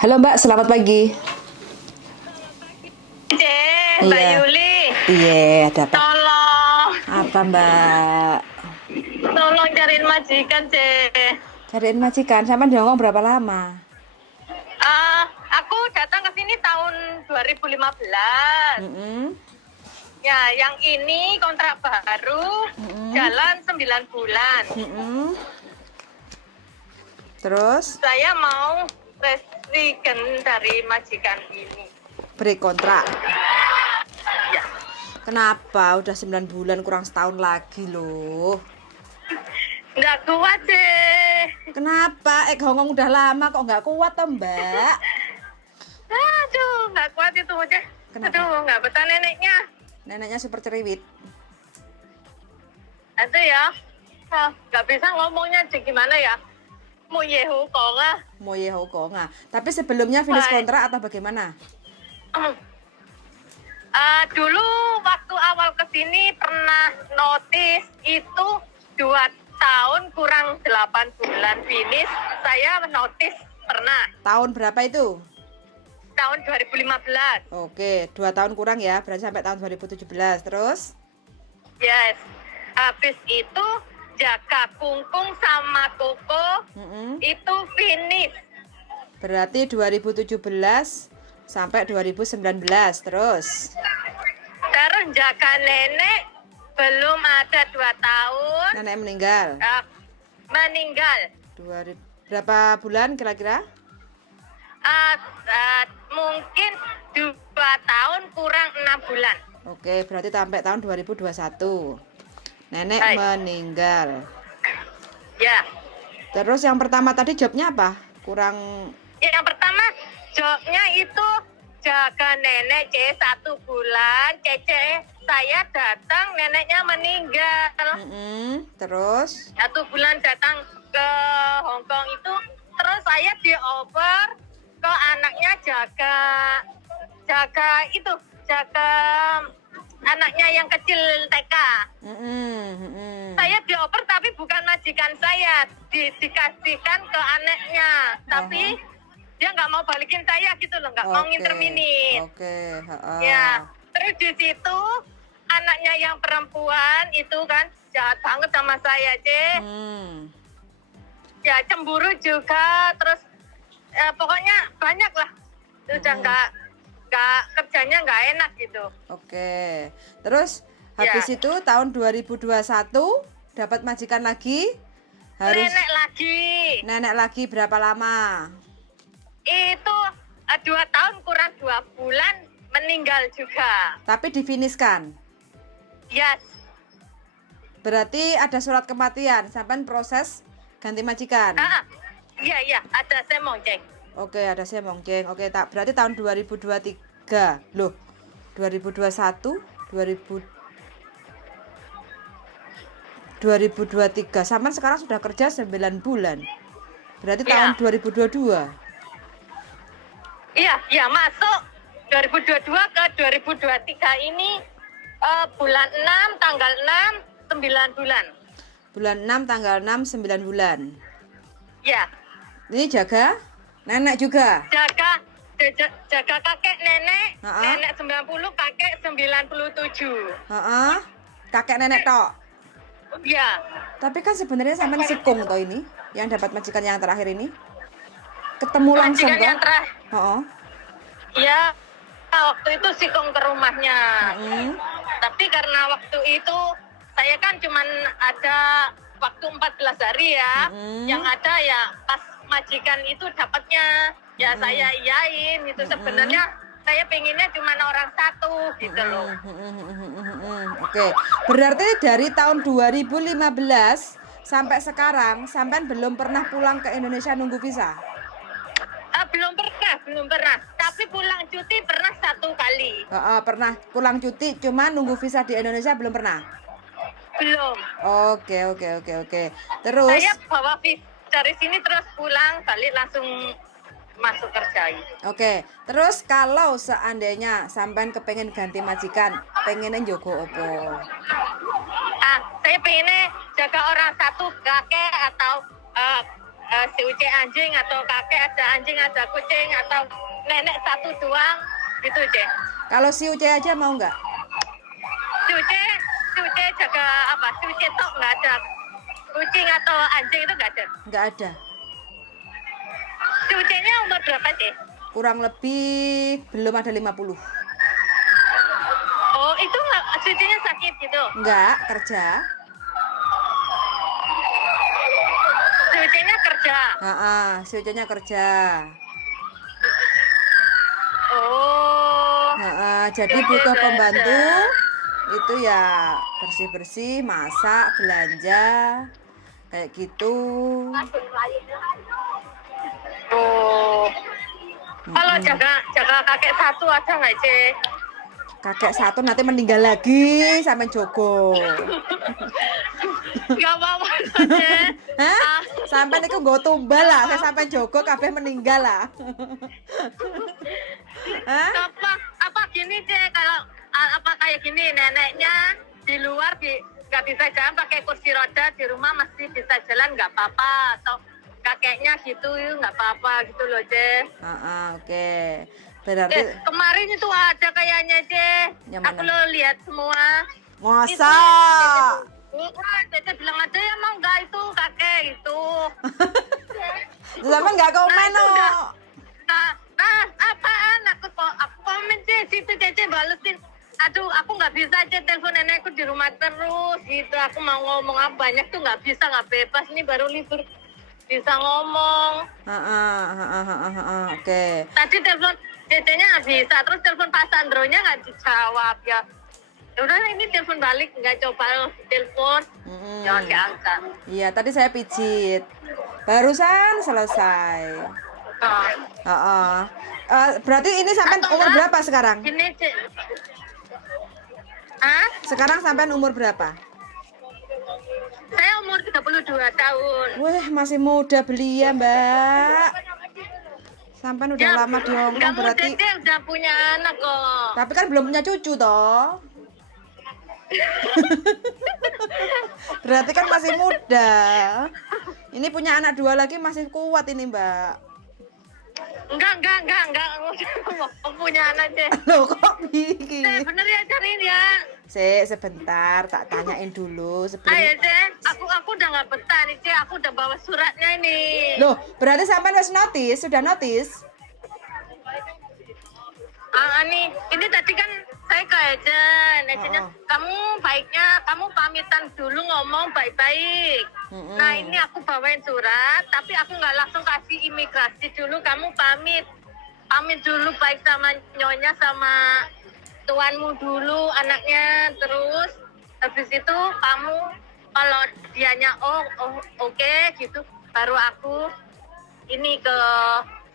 Halo Mbak, selamat pagi. Mbak Iya, Yuli, iya, ada apa? tolong, Apa Mbak? tolong cariin majikan, C. Cariin majikan, sama diongkong berapa lama? Ah, aku datang ke sini tahun 2015. Mm-mm, Ya, yang ini kontrak baru, mm-mm, jalan 9 bulan. mm-mm. Terus Saya mau resign dari majikan ini. beri kontrak. Ya, Kenapa? Udah 9 bulan kurang setahun lagi loh. nggak kuat, C. Kenapa? Hongkong udah lama kok nggak kuat toh Mbak? Aduh, nggak kuat itu, C. Kenapa? Aduh, nggak betah neneknya. Neneknya super cerewet. Aduh ya, nggak bisa ngomongnya, C. Gimana ya? Mau yehu kok ah. Moye Hongkong. Nah, tapi sebelumnya finish Baik. kontrak atau bagaimana? Dulu waktu awal kesini pernah notis itu 2 tahun kurang 8 bulan finish. Saya notis pernah Tahun berapa itu? tahun 2015. Oke, 2 tahun kurang ya, berarti sampai tahun 2017. Terus? Yes. Habis itu jaga kungkung sama koko Mm-mm. itu finish. Berarti 2017 sampai 2019. Terus? Terus jaga nenek belum ada 2 tahun Nenek meninggal. meninggal. Berapa bulan kira-kira? Mungkin 2 tahun kurang 6 bulan. Oke, berarti sampai tahun 2021. Nenek Baik. meninggal. Ya, Terus yang pertama tadi jobnya apa? Kurang. yang pertama jobnya itu jaga nenek, C. 1 bulan. Cece saya datang neneknya meninggal. Terus? 1 bulan datang ke Hong Kong itu, terus saya dioper ke anaknya jaga anaknya yang kecil TK. Saya dioper tapi bukan majikan saya, dikasihkan ke anaknya, tapi dia nggak mau balikin saya gitu loh, nggak mau nginterminin. Oke. Ya, terus di situ anaknya yang perempuan itu kan jahat banget sama saya, C. Ya cemburu juga, terus pokoknya banyak lah. Udah nggak kerjanya nggak enak gitu. Oke. Terus habis Ya. itu tahun 2021 dapat majikan lagi. Harus Nenek lagi. nenek lagi berapa lama? Itu 2 tahun kurang 2 bulan meninggal juga. Tapi difiniskan. Yes. Berarti ada surat kematian sampai proses ganti majikan. Iya, ada saya mau cek. Oke, ada saya mongceng. Oke, berarti tahun 2023. Loh, 2021, 2023. Sama sekarang sudah kerja 9 bulan. Berarti tahun 2022. Iya, masuk 2022 ke 2023 ini bulan 6, tanggal 6, 9 bulan. Bulan 6, tanggal 6, 9 bulan. Ya. Ini jaga nenek juga. Jaga kakek nenek, Ha-ha. nenek 90, kakek 97. Kakek nenek tok. Ya. Tapi kan sebenarnya sampean sikung toh ini, yang dapat majikan yang terakhir ini. Ketemu langsung Majikan yang toh? terakhir. Ya, waktu itu sikung ke rumahnya. Tapi karena waktu itu saya kan cuman ada waktu 14 hari ya. Yang ada ya pas majikan itu dapatnya ya saya iyain itu. Sebenarnya saya pengennya cuma orang satu gitu loh. Oke. Berarti dari tahun 2015 sampai sekarang sampean belum pernah pulang ke Indonesia nunggu visa? Belum pernah. Tapi pulang cuti pernah 1 kali. Pernah pulang cuti, cuma nunggu visa di Indonesia belum pernah. Belum. Oke. Terus? Saya bawa visa dari sini terus pulang balik langsung masuk kerja. Oke. Terus kalau seandainya sampean kepengen ganti majikan, pengennya jogo opo? Saya pengennya jaga orang satu kakek atau si Uce anjing atau kakek ada anjing ada kucing atau nenek satu doang gitu Ce. Kalau si Uce aja mau nggak? Si Uce jaga apa? Si Uce tok nggak ada kucing atau anjing itu nggak ada. Nggak ada. Si Uce-nya umur berapa Ce? Kurang lebih belum ada 50. Oh itu nggak, si Uce-nya sakit gitu? Nggak, kerja. Si Uce-nya kerja. Si Uce-nya kerja. Oh. Jadi butuh pembantu itu ya bersih-bersih, masak, belanja kayak gitu. Oh. Kalau jaga kakek satu ada nggak Ce? Kakek satu nanti meninggal lagi sampai jogo. Gak apa-apa Ce. Hah? Sampai niku nggo tumbal lah, saya sampai jogo kabeh meninggal lah. Hah? Apa gini Ce, kalau apa kayak gini neneknya di luar nggak bisa jalan pakai kursi roda, di rumah masih bisa jalan nggak apa-apa, atau kakeknya gitu nggak apa-apa gitu loh Ce. Oke. Berarti Kemarin itu ada kayaknya Ce, Yang aku mana? lo lihat semua. masa Cece bilang aja ya mau nggak itu kakek itu. sampai nggak komen Itu udah. no. Nah, apaan? Aku komen sih situ Cece balesin. Aduh, aku nggak bisa aja telepon nenekku di rumah terus gitu. Aku mau ngomong apa banyak tuh nggak bisa, nggak bebas. Ini baru libur bisa ngomong. Oke. Tadi telepon Cece-nya nggak bisa, terus telepon Pak Sandronya nggak dijawab ya. Ya udah ini telepon balik, nggak coba telepon. Jangan diangkat. Iya, tadi saya pijit. Barusan selesai. Berarti ini sampai Atau umur enggak, berapa sekarang? Ini Cek. Hah? Sekarang sampai umur berapa? Saya umur 32 tahun. Wah, masih muda belia, Mbak. Sampai udah lama di Hongkong Nggak muda, berarti. Cek, udah punya anak kok. Tapi kan belum punya cucu toh. Berarti kan masih muda. Ini punya anak 2 lagi masih kuat ini, Mbak. Enggak. Mau punya anak, Cek. Loh, kok gini? Bener ya, cariin ya. Sebentar, tak tanyain dulu Ayo, sebelum. Cek. Aku udah nggak betah nih, Cek. Aku udah bawa suratnya ini. Loh, berarti sampai harus notice, sudah notice? Ini tadi kan saya ke Ejennya, kamu baiknya kamu pamitan dulu ngomong baik-baik. Nah ini aku bawain surat, tapi aku nggak langsung kasih imigrasi dulu, kamu pamit dulu baik sama nyonya sama tuanmu dulu anaknya, terus habis itu kamu kalau dianya oke gitu, baru aku ini ke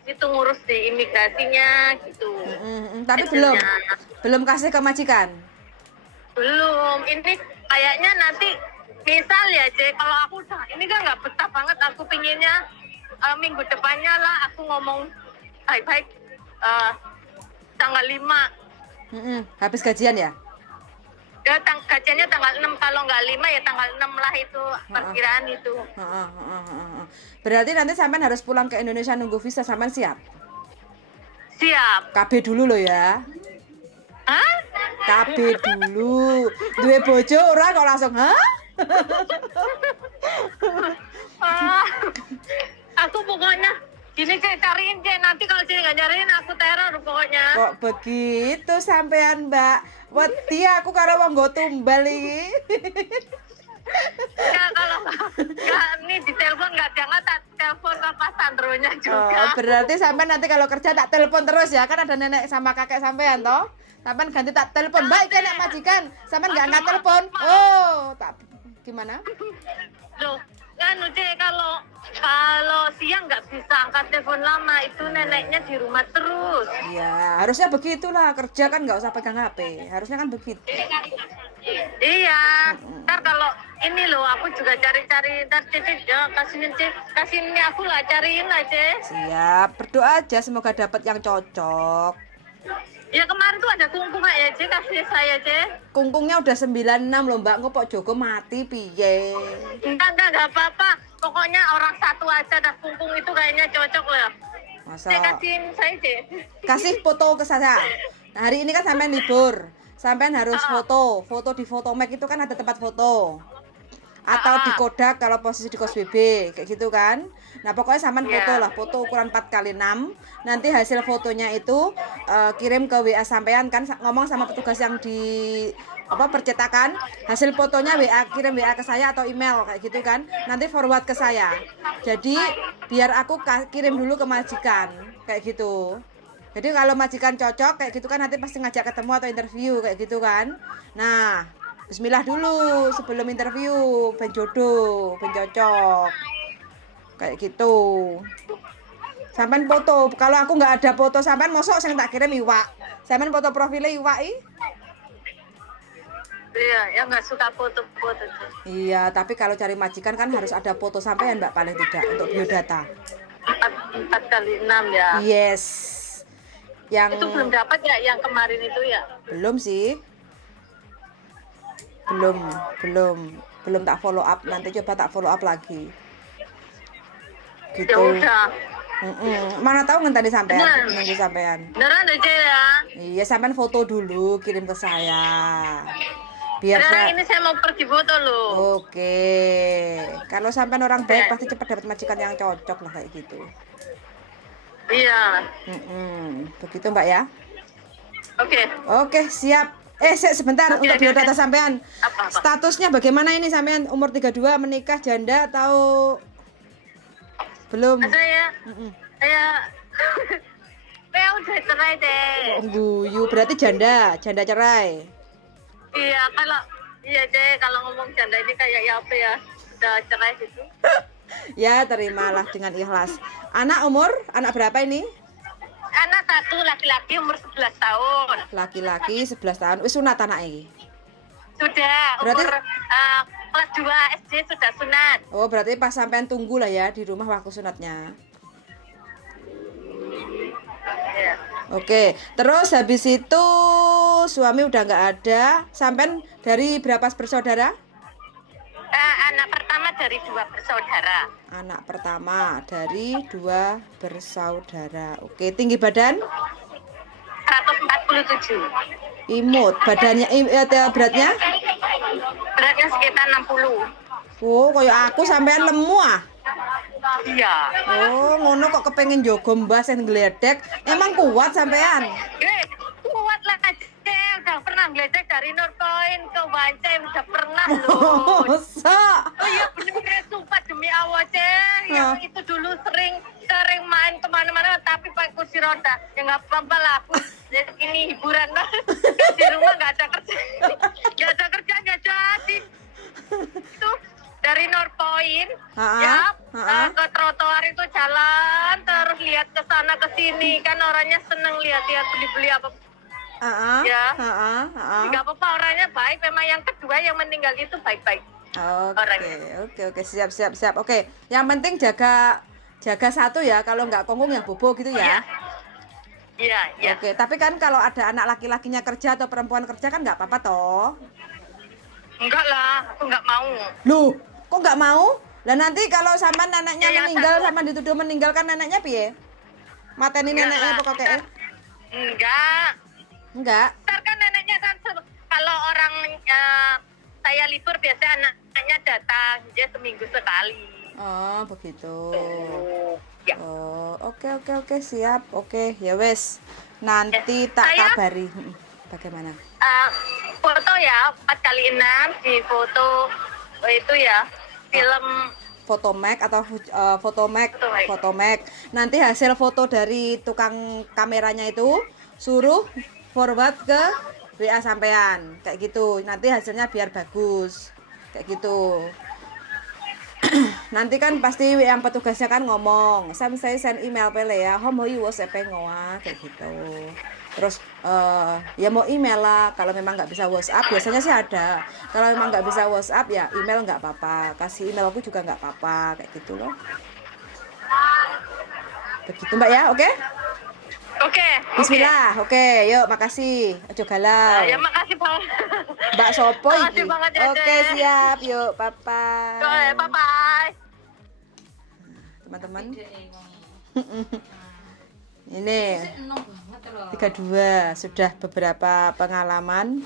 itu ngurus di imigrasinya gitu. Tapi Ejennya. belum kasih ke majikan. Belum, ini kayaknya nanti misal ya Cek, kalau aku udah ini kan nggak betah banget, aku pinginnya minggu depannya lah aku ngomong baik-baik tanggal 5. Habis gajian ya? Ya gajiannya tanggal 6, kalau nggak 5 ya tanggal 6 lah itu perkiraan itu. Berarti nanti sampean harus pulang ke Indonesia nunggu visa, sampean siap? Siap. KB dulu loh ya. Hah? KB dulu. Duwe bojo ora kok langsung, hah? Aku pokoknya gini Cek, cariin Cek, nanti kalau Cek nggak nyariin aku teror pokoknya. Kok begitu sampean, Mbak? Wedi aku karo wong nggo tumbal iki. Ya kalau nggak nih di telepon nggak diangkat, tak telepon ke Pak Sandronya juga. Berarti sampean nanti kalau kerja tak telepon terus ya, kan ada nenek sama kakek sampean toh? Sampean ganti tak telepon, baik kan nek majikan, sampean nggak angkat telepon. Oh, tak gimana? Loh, kan Cek, kalau siang nggak bisa angkat telepon lama, itu neneknya di rumah terus. Iya, harusnya begitulah, kerja kan nggak usah pegang HP, harusnya kan begitu. Iya, ntar kalau ini loh, aku juga cari-cari, ntar Cek, ya, kasih ini aku lah, cariin lah Cek. Siap, berdoa aja semoga dapat yang cocok. Ya kemarin tuh ada kungkung ya Cek, kasih saya Cek. Kungkungnya udah 96 loh Mbak, kok Pok Joko mati piye? Enggak apa-apa. pokoknya orang satu aja dah punggung itu kayaknya cocok loh. Masa Saya kasihin saya deh. kasih foto ke saya. Nah, hari ini kan sampean libur. Sampean harus foto di Fotomek itu kan ada tempat foto. Atau di Kodak kalau posisi di Kos BB kayak gitu kan. Nah, pokoknya sampean foto lah, foto ukuran 4x6. Nanti hasil fotonya itu kirim ke WA sampean kan, ngomong sama petugas yang di percetakan, hasil fotonya kirim WA ke saya atau email kayak gitu kan. Nanti forward ke saya. Jadi biar aku kirim dulu ke majikan kayak gitu. Jadi kalau majikan cocok kayak gitu kan nanti pasti ngajak ketemu atau interview kayak gitu kan. Nah, bismillah dulu sebelum interview, ben jodoh, ben cocok. Kayak gitu. Sampean foto, kalau aku nggak ada foto sampean mosok sing tak kirim iwak. Sampean foto profile iwak Iya, ya nggak suka foto-foto tuh. Iya, tapi kalau cari majikan kan harus ada foto sampean Mbak paling tidak untuk biodata. 4x6 ya. Yes. Yang Itu belum dapat ya yang kemarin itu ya? belum sih. Belum tak follow up, nanti coba tak follow up lagi. Gitu. Ya udah. Mana tahu ngenteni sampean, nunggu sampean. Beneran aja ya. Iya, sampean foto dulu kirim ke saya. Biar Sekarang ini saya mau pergi foto loh. Oke. Kalau sampean orang baik pasti cepat dapat majikan yang cocok lah kayak gitu. Iya. Begitu Mbak ya. Oke. Oke, siap. Sebentar untuk biodata sampean. Apa? Statusnya bagaimana ini sampean umur 32 menikah janda atau belum? Saya saya udah cerai deh. Guyu, berarti janda cerai. Iya, kalau ngomong janda ini kayak ya apa ya? Udah cerai gitu. Ya, terimalah dengan ikhlas. Anak berapa ini? Anak satu laki-laki umur 11 tahun. Laki-laki 11 tahun. Wis sunat anak ini. Sudah Berarti- umur kelas 2 SD sudah sunat. Oh, berarti pas sampean tunggu lah ya di rumah waktu sunatnya. Iya. Oke, terus habis itu suami udah nggak ada. Sampean dari berapa bersaudara? Anak pertama dari 2 bersaudara. Anak pertama dari 2 bersaudara. Oke, tinggi badan? 147. Imut. Badannya beratnya? Beratnya sekitar 60. Oh, kayak aku sampean lemu ah. Iya. Oh, ngono kok kepengen jogo mbah sing gledek. Emang kuat sampean? Kuat lah aja. Udah pernah geledek dari Nurpoint ke Wancai. Udah pernah loh. Masa? Oh iya bener-bener sumpah demi Allah Ceng. Yang itu dulu sering main kemana-mana tapi pakai kursi roda. Ya nggak apa-apa lah aku. Ini hiburan lah. Di rumah nggak ada kerja. Nggak jadi. Itu dari Nurpoint ke trotoar itu jalan terus lihat ke sana ke sini kan orangnya seneng lihat-lihat beli-beli apa. Nggak apa-apa orangnya baik. Memang yang kedua yang meninggal itu baik-baik. Oke, siap. Oke, yang penting jaga satu ya, kalau nggak kongkong yang bobo gitu ya. Iya. Oke, tapi kan kalau ada anak laki-lakinya kerja atau perempuan kerja kan nggak apa-apa toh. Enggak lah, aku nggak mau. Loh, kok nggak mau? Lah nanti kalau sama neneknya Ya, meninggal, sama dituduh meninggalkan neneknya piye? Mateni neneknya pokoknya. Enggak. Ntar kan neneknya kan kalau orang saya libur biasanya anaknya datang dia seminggu sekali. Oh, begitu. Ya. Oh, oke, siap. Oke, ya wes. Nanti tak Saya- kabari. Bagaimana? Foto ya 4x6 di foto itu ya film. Fotomek atau Fotomek. Fotomek. Nanti hasil foto dari tukang kameranya itu suruh forward ke WA sampean kayak gitu. Nanti hasilnya biar bagus kayak gitu. Nanti kan pasti yang petugasnya kan ngomong, saya send email pele ya, mau WhatsApp ngoa kayak gitu. Terus ya mau email lah, kalau memang nggak bisa WhatsApp biasanya sih ada. Kalau memang nggak bisa WhatsApp ya email nggak apa-apa, kasih email aku juga nggak apa-apa kayak gitu loh. Begitu Mbak ya, oke? Oke. Bismillah, oke, yuk makasih, ojo galau. Ya makasih Pak. Mbak Sopo Makasih iki. banget ya, Oke, Dek. siap, yuk, bye-bye. Bye bye. teman-teman. Ini 32 sudah beberapa pengalaman,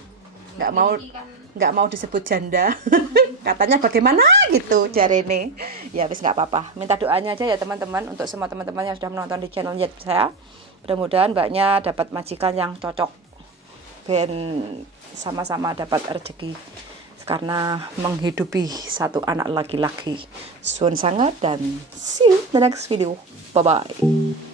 nggak mau disebut janda. Katanya bagaimana gitu cari ini. Ya wis nggak apa-apa. Minta doanya aja ya teman-teman untuk semua teman-teman yang sudah menonton di channel YouTube saya. Mudah-mudahan mbaknya dapat majikan yang cocok dan sama-sama dapat rezeki karena menghidupi satu anak laki-laki. Suwun sangat dan see you in the next video. Bye bye.